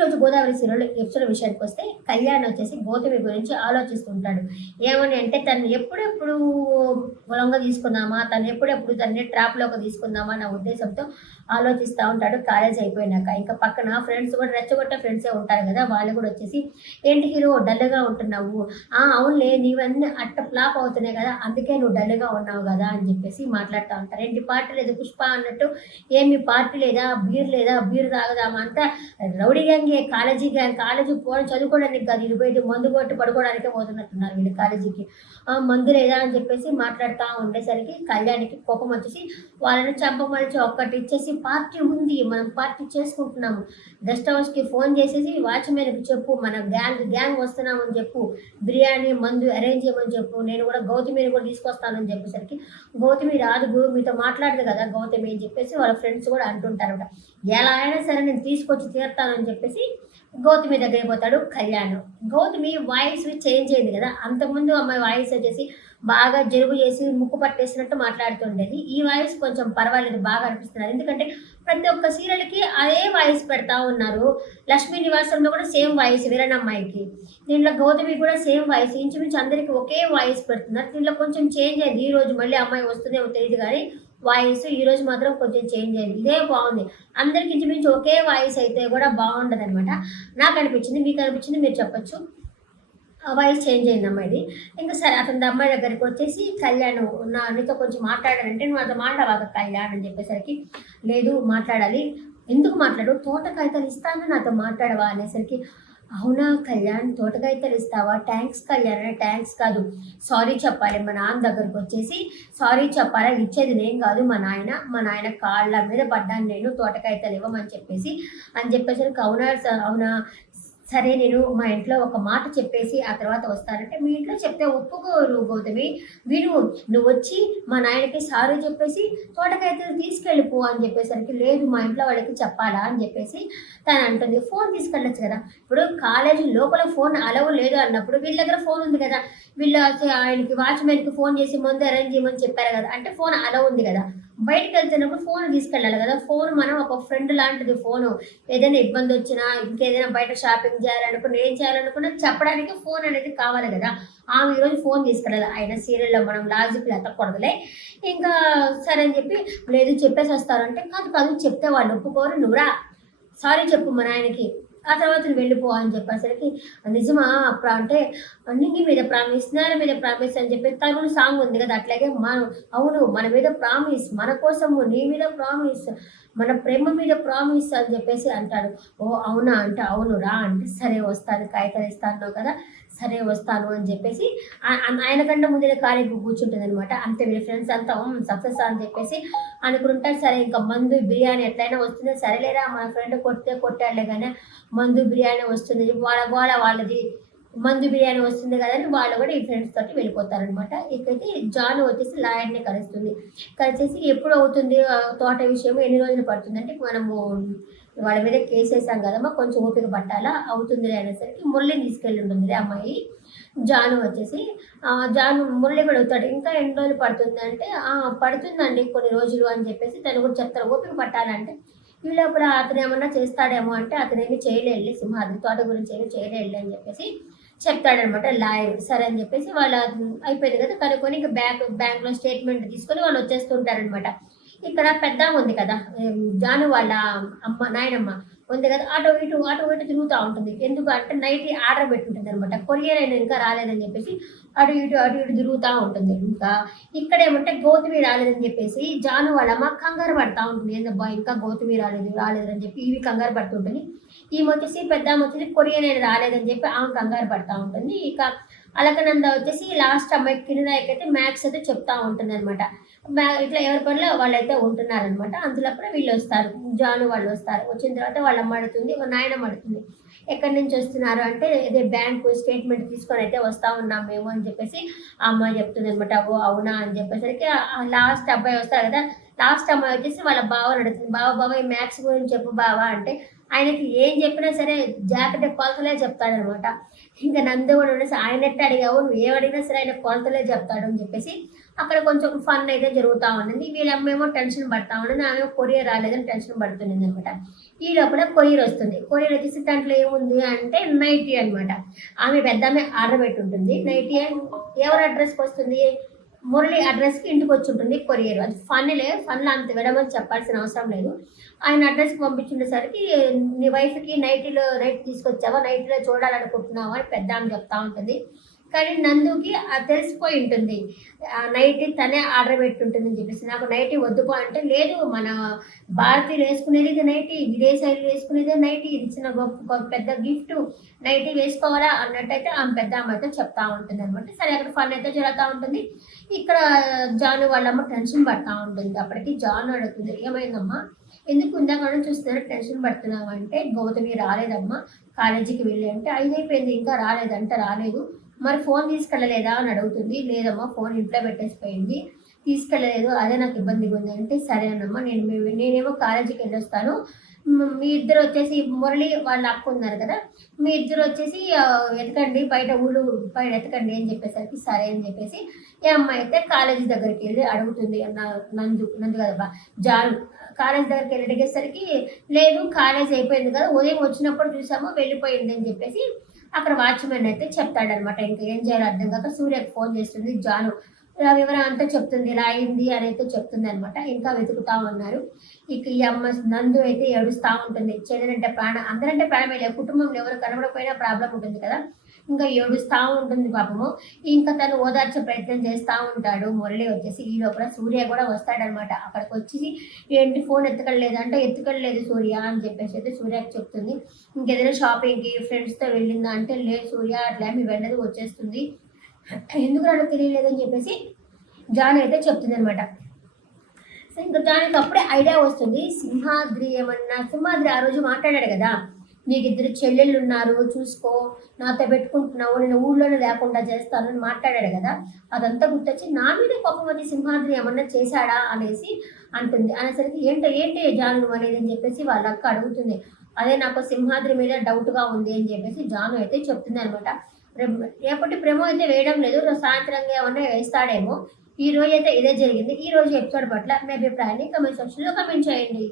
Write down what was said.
ఈరోజు Godavari serial episode విషయానికి వస్తే కళ్యాణ్ వచ్చేసి గౌతమి గురించి ఆలోచిస్తుంటాడు. ఏమని అంటే తను ఎప్పుడెప్పుడు లొంగ తీసుకుందామా, తను ఎప్పుడెప్పుడు తనని ట్రాప్లోకి తీసుకుందామా అన్న ఉద్దేశంతో ఆలోచిస్తూ ఉంటాడు. కాలేజ్ అయిపోయినాక ఇంకా పక్కన ఫ్రెండ్స్ కూడా రెచ్చగొట్టే ఫ్రెండ్సే ఉంటారు కదా, వాళ్ళు కూడా వచ్చేసి ఏంటి హీరో డల్గా ఉంటున్నావు, అవునులే నీవన్నీ అట్ట ఫ్లాప్ అవుతున్నాయి కదా, అందుకే నువ్వు డల్గా ఉన్నావు కదా అని చెప్పేసి మాట్లాడుతూ ఉంటారు. ఏంటి పార్టీ లేదు పుష్ప అన్నట్టు, ఏమి పార్టీ లేదా, బీర్ తాగదామా అంతా రౌడీ గ్యాంగే, కాలేజీ పోని చదువుకోవడానికి కాదు, ఇడిపోయి మందు కొట్టి పడుకోవడానికే పోతున్నట్టున్నారు వీళ్ళు కాలేజీకి. మందు లేదా అని చెప్పేసి మాట్లాడుతూ ఉండేసరికి కళ్యాణ్కి కోపం వచ్చేసి వాళ్ళని చంపమలిచి ఒక్కటి ఇచ్చేసి పార్టీ ఉంది, మనం పార్టీ చేసుకుంటున్నాము, గెస్ట్ హౌస్కి ఫోన్ చేసేసి వాచ్మెన్కి చెప్పు, మన గ్యాంగ్ వస్తున్నామని చెప్పు, బిర్యానీ మందు అరేంజ్ చేయమని చెప్పు, నేను కూడా గౌతమిని కూడా తీసుకొస్తానని చెప్పేసరికి గౌతమి రాదు, మీతో మాట్లాడదు కదా గౌతమి అని చెప్పేసి వాళ్ళ ఫ్రెండ్స్ కూడా అంటుంటారట. ఎలా అయినా సరే నేను తీసుకొచ్చి తీరుతానని చెప్పేసి గౌతమి దగ్గరికి పోతాడు కళ్యాణ్. గౌతమి వాయిస్ చేంజ్ అయింది కదా, అంతకుముందు అమ్మాయి వాయిస్ వచ్చేసి బాగా జరుగు చేసి ముక్కు పట్టేసినట్టు మాట్లాడుతుండేది. ఈ వాయిస్ కొంచెం పర్వాలేదు, బాగా అనిపిస్తున్నారు. ఎందుకంటే ప్రతి ఒక్క సీరియల్కి అదే వాయిస్ పెడతా ఉన్నారు. లక్ష్మీ నివాసంలో కూడా సేమ్ వాయిస్ వీరనమ్మాయికి, దీంట్లో గౌతమి కూడా సేమ్ వాయిస్, ఇంచుమించు అందరికీ ఒకే వాయిస్ పెడుతున్నారు. దీంట్లో కొంచెం చేంజ్ అయింది. ఈ రోజు మళ్ళీ అమ్మాయి వస్తుందేమో తెలియదు కానీ వాయిస్ ఈరోజు మాత్రం కొంచెం చేంజ్ అయింది. ఇదే బాగుంది. అందరికి ఇంచుమించు ఒకే వాయిస్ అయితే కూడా బాగుండదు అనమాట. నాకు అనిపించింది, మీకు అనిపించింది మీరు చెప్పచ్చు. ఆ వాయిస్ చేంజ్ అయింది అమ్మాయిది. ఇంకా సరే అతని అమ్మాయి దగ్గరికి వచ్చేసి కళ్యాణ్ నీతో కొంచెం మాట్లాడాలంటే నువ్వు అతను మాట్లాడవాక కళ్యాణ్ అని చెప్పేసరికి లేదు మాట్లాడాలి, ఎందుకు మాట్లాడు, తోటకాయతలు ఇస్తాను నాతో మాట్లాడవా అనేసరికి అవునా కళ్యాణ్ తోటకాయతలు ఇస్తావా, థ్యాంక్స్ కళ్యాణ్, థ్యాంక్స్ కాదు సారీ చెప్పాలి, మా నాన్న దగ్గరకు వచ్చేసి సారీ చెప్పాలా, ఇచ్చేది నేను కాదు మా నాయన కాళ్ళ మీద పడ్డాను నేను, తోటకాయతలు ఇవ్వమని చెప్పేసరికి అవునా సరే నేను మా ఇంట్లో ఒక మాట చెప్పేసి ఆ తర్వాత వస్తానంటే, మీ ఇంట్లో చెప్తే ఒప్పుకోరు గౌతమి, నువ్వు వచ్చి మా నాయనకి సారీ చెప్పేసి తోటకైతే తీసుకెళ్ళిపో అని చెప్పేసరికి లేదు మా ఇంట్లో వాళ్ళకి చెప్పాలా అని చెప్పేసి తను అంటుంది. ఫోన్ తీసుకెళ్ళచ్చు కదా, ఇప్పుడు కాలేజీ లోపల ఫోన్ అలవ్ లేదు అన్నప్పుడు వీళ్ళ దగ్గర ఫోన్ ఉంది కదా, వీళ్ళు ఆయనకి వాచ్మెన్కి ఫోన్ చేసి ముందు అరేంజ్ చేయమని చెప్పారు కదా, అంటే ఫోన్ అలవ్ ఉంది కదా, బయటకు వెళ్తున్నప్పుడు ఫోన్ తీసుకెళ్ళాలి కదా. ఫోన్ మనం ఒక ఫ్రెండ్ లాంటిది, ఫోను ఏదైనా ఇబ్బంది వచ్చినా ఇంకేదైనా బయట షాపింగ్ చేయాలనుకున్నా ఏం చేయాలనుకున్నా చెప్పడానికి ఫోన్ అనేది కావాలి కదా. ఆమె ఈరోజు ఫోన్ తీసుకెళ్ళాలి. ఆయన సీరియల్లో మనం లాజిక్లు ఎత్తకూడదులే. ఇంకా సరే అని చెప్పి లేదు చెప్పేసి వస్తారంటే కాదు చెప్తే వాళ్ళు ఒప్పుకోరు, నువ్వురా సారీ చెప్పు మా నాయనకి, ఆ తర్వాత నువ్వు వెళ్ళిపో అని చెప్పేసరికి నిజమా అంటే నింగి మీద ప్రామిస్, నేల మీద ప్రామిస్ అని చెప్పి తమిళ సాంగ్ ఉంది కదా, అట్లాగే అవును మన మీద ప్రామిస్, మన కోసము నీ మీద ప్రామిస్, మన ప్రేమ మీద ప్రామిస్ అని చెప్పేసి అంటాడు. ఓ అవునా అంటే అవును రా అంటే సరే వస్తాను, కాగితాలు ఇస్తాను కదా, సరే వస్తాను అని చెప్పేసి ఆయన కంటే ముందే ఖాళీ కూర్చుంటుంది అనమాట. అంతే వీళ్ళ ఫ్రెండ్స్ అంతా సక్సెస్ అని చెప్పేసి అనుకుంటారు. సరే ఇంకా మందు బిర్యానీ ఎట్లయినా వస్తుంది, సరేలేరా మన ఫ్రెండ్ కొట్టాడులే కానీ మందు బిర్యానీ వస్తుంది, వాళ్ళది మందు బిర్యానీ వస్తుంది కదని వాళ్ళు కూడా ఈ ఫ్రెండ్స్ తోటి వెళ్ళిపోతారనమాట. ఇక్కడైతే జాను వచ్చేసి లాయర్ని కలుస్తుంది. కలిసేసి ఎప్పుడు అవుతుంది తోట విషయం, ఎన్ని రోజులు పడుతుంది అంటే మనము వాళ్ళ మీద కేసు వేసాం కదమ్మా, కొంచెం ఓపిక పట్టాలా అవుతుంది అనేసరికి మురళిని తీసుకెళ్ళి ఉంటుంది అమ్మాయి. జాను వచ్చేసి మురళి కూడా అవుతాడు, ఇంకా ఎన్ని రోజులు పడుతుంది అంటే పడుతుందండి కొన్ని రోజులు అని చెప్పేసి తను కూడా చెప్తారు, ఓపిక పట్టాలంటే. ఈ లోపల అతను ఏమన్నా చేస్తాడేమో అంటే అతనేమి చేయలేళ్ళి, సింహాద్రి తోట గురించి ఏమి చేయలేళ్ళి అని చెప్పేసి చెప్తాడనమాట లాయర్. సరే అని చెప్పేసి వాళ్ళ అయిపోయింది కదా కనుక్కొని ఇంకా బ్యాంక్లో స్టేట్మెంట్ తీసుకొని వాళ్ళు వచ్చేస్తుంటారనమాట. ఇక్కడ పెద్ద ఉంది కదా జాను వాళ్ళ నాయనమ్మ ఉంది కదా, అటు ఇటు తిరుగుతూ ఉంటుంది. ఎందుకు అంటే నైట్ ఆర్డర్ పెట్టుంటుంది అనమాట, కొరియర్ అయినా ఇంకా రాలేదని చెప్పేసి అటు ఇటు తిరుగుతూ ఉంటుంది. ఇంకా ఇక్కడేమంటే గౌతమి రాలేదని చెప్పేసి జాను వాళ్ళమ్మ కంగారు పడతా ఉంటుంది, ఏందబ్బా ఇంకా గౌతమి రాలేదని చెప్పి ఇవి కంగారు పడుతుంటుంది. ఈమె వచ్చేసి పెద్దామె వచ్చేసి కొరియర్ అయినా రాలేదని చెప్పి ఆమె కంగారు పడతా ఉంటుంది. ఇక అలకనంద వచ్చేసి లాస్ట్ అమ్మాయి కింద అయితే మ్యాథ్స్ అయితే చెప్తా ఉంటుంది అనమాట. ఇట్లా ఎవరి పనిలో వాళ్ళైతే ఉంటున్నారనమాట. అందులోప్పుడు వీళ్ళు వస్తారు, జాను వాళ్ళు వస్తారు. వచ్చిన తర్వాత వాళ్ళ అమ్మ అడుగుతుంది, మా నాయనమ్మ అడుగుతుంది ఎక్కడి నుంచి వస్తున్నారు అంటే ఇదే బ్యాంకు స్టేట్మెంట్ తీసుకొని అయితే వస్తూ ఉన్నాం మేము అని చెప్పేసి ఆ అమ్మాయి చెప్తుంది అనమాట. ఓ అవునా అని చెప్పేసరికి లాస్ట్ అబ్బాయి వస్తారు కదా, లాస్ట్ అమ్మాయి వచ్చేసి వాళ్ళ బావని అడుగుతుంది, బావ ఈ మ్యాథ్స్ గురించి చెప్పు బావా అంటే ఆయనకి ఏం చెప్పినా సరే జాకెట్ కొలతలే చెప్తాడనమాట. ఇంక నందు గూడా ఉండేసి ఆయనెట్ట అడిగావు నువ్వు ఏమడిగినా సరే ఆయన కొలతలే చెప్తాడు అని చెప్పేసి అక్కడ కొంచెం ఫన్ అయితే జరుగుతా ఉండింది. వీళ్ళమ్మేమో టెన్షన్ పడతా ఉండింది. ఆమెమో కొరియర్ రాలేదని టెన్షన్ పడుతున్నిందనమాట. ఈ లోపల కొరియర్ వస్తుంది. కొరియర్ వచ్చేసి దాంట్లో ఏముంది అంటే నైటీ అనమాట. ఆమె పెద్దామె ఆర్డర్ పెట్టుంటుంది. నైటీ ఎవరి అడ్రస్‌కొస్తుంది? మురళి అడ్రస్‌కి ఇంటికొచ్చుంటుంది కొరియర్. అది ఫన్‌లే. ఫన్‌లో అంత విడమర్చి చెప్పాల్సిన అవసరం లేదు. ఆయన అడ్రస్‌కి పంపించుండేసరికి నీ వైఫ్‌కి నైట్ తీసుకొచ్చావా? నైటీలో చూడాలనుకుంటున్నావా? అని పెద్దామె చెప్తా ఉంటుంది. కానీ నందుకి తెలిసిపోయి ఉంటుంది. నైటీ తనే ఆర్డర్ పెట్టుంటుందని చెప్పేసి. నాకు నైటీ వద్దు పో అంటే, లేదు మన భారతీయులు వేసుకునేది ఇది నైటీ. విదేశాల్లో వేసుకునేదే నైటీ. ఇది చిన్న పెద్ద గిఫ్టు. నైటీ వేసుకోవాలా అన్నట్టయితే ఆమె పెద్దామె అయితే చెప్తా ఉంటుందనమాట. సరే అక్కడ ఫన్ అయితే జరుగుతా ఉంటుంది. ఇక్కడ జాను వాళ్ళమ్మ టెన్షన్ పడతా ఉంటుంది. అప్పటికి జాను అడుగుతుంది, "ఏమైందమ్మా? ఎందుకు ఇందాక నుంచి చూస్తున్నాను టెన్షన్ పడుతున్నావు" అంటే, "గౌతమి రాలేదమ్మా కాలేజీకి వెళ్ళి" అంటే, "5 అయిపోయింది ఇంకా రాలేదంటే" "రాలేదు. మరి ఫోన్ తీసుకెళ్ళలేదా" అని అడుగుతుంది. "లేదమ్మా ఫోన్ ఇంట్లో పెట్టేసిపోయింది. తీసుకెళ్ళలేదు. అదే నాకు ఇబ్బందిగా ఉంది" అంటే, "సరేనమ్మా నేనేమో కాలేజీకి వెళ్ళొస్తాను. మీ ఇద్దరు వచ్చేసి మురళి వాళ్ళ అక్క ఉన్నారు కదా! మీ ఇద్దరు వచ్చేసి వెతకండి బయట ఎతకండి" అని చెప్పేసరికి సరే అని చెప్పేసి ఈ అమ్మాయి అయితే కాలేజీ దగ్గరికెళ్ళి అడుగుతుంది. నందు కాదబ్బా! జాను. కాలేజీ దగ్గరికెళ్ళి అడిగేసరికి, "లేదు కాలేజీ అయిపోయింది కదా! ఉదయం వచ్చినప్పుడు చూసాము వెళ్ళిపోయింది" అని చెప్పేసి అక్కడ వాచ్‌మెన్ అయితే చెప్తాడనమాట. ఇంక ఏం చేయాలో అర్థం కాక సూర్యకి ఫోన్ చేస్తుంది జాను. ఇలా వివరం అంతా చెప్తుంది. ఇలా అయింది అని అయితే చెప్తుందనమాట. ఇంకా వెతుకుతా ఉన్నారు. ఇక ఈ అమ్మ నందు అయితే ఏడుస్తా ఉంటుంది. చెల్లెలంటే ప్రాణం అందరంటే ప్రాణమేలే. కుటుంబంలో ఎవరు కనబడకపోయినా ప్రాబ్లమ్ ఉంటుంది కదా! ఇంకా ఏడుస్తా ఉంటుంది పాపము. ఇంకా తను ఓదార్చే ప్రయత్నం చేస్తా ఉంటాడు. మురళి వచ్చేసి ఈ లోపల సూర్య కూడా వస్తాడనమాట. అక్కడికొచ్చేసి ఏంటి ఫోన్ ఎత్తకలేదు అంటే, "ఎత్తుకలేదు సూర్య" అని చెప్పేసి అయితే సూర్యకి చెప్తుంది. ఇంకేదైనా షాపింగ్‌కి ఫ్రెండ్స్‌తో వెళ్ళిందా అంటే, "లేదు సూర్య అట్లేమి వెళ్ళదు వచ్చేస్తుంది." ఎందుకు రాలో తెలియలేదని చెప్పేసి జాన్ అయితే చెప్తుందనమాట. సో ఇంక దానికి అప్పుడే ఐడియా వస్తుంది. సింహాద్రి ఆ రోజు మాట్లాడాడు కదా! "నీకిద్దరు చెల్లెళ్ళున్నారు చూసుకో, నాతో పెట్టుకుంటున్నావు, నేను ఊళ్ళోనే లేకుండా చేస్తాను" అని మాట్లాడాడు కదా! అదంతా గుర్తొచ్చి నా మీద కోపం వచ్చి సింహాద్రి ఏమన్నా చేశాడా అనేసి అంటుంది. అనేసరికి ఏంటి జాను నువ్వు అనేది అని చెప్పేసి వాళ్ళ అక్క అడుగుతుంది. అదే నాకు సింహాద్రి మీద డౌట్‌గా ఉంది అని చెప్పేసి జాను అయితే చెప్తుందనమాట. రేపటి ప్రోమో అయితే వేయడం లేదు. సాయంత్రంగా ఏమన్నా వేస్తాడేమో. ఈరోజైతే ఇదే జరిగింది. ఈరోజు ఎపిసోడ్ పట్ల మీ అభిప్రాయాన్ని కామెంట్ సెక్షన్‌లో కామెంట్ చేయండి.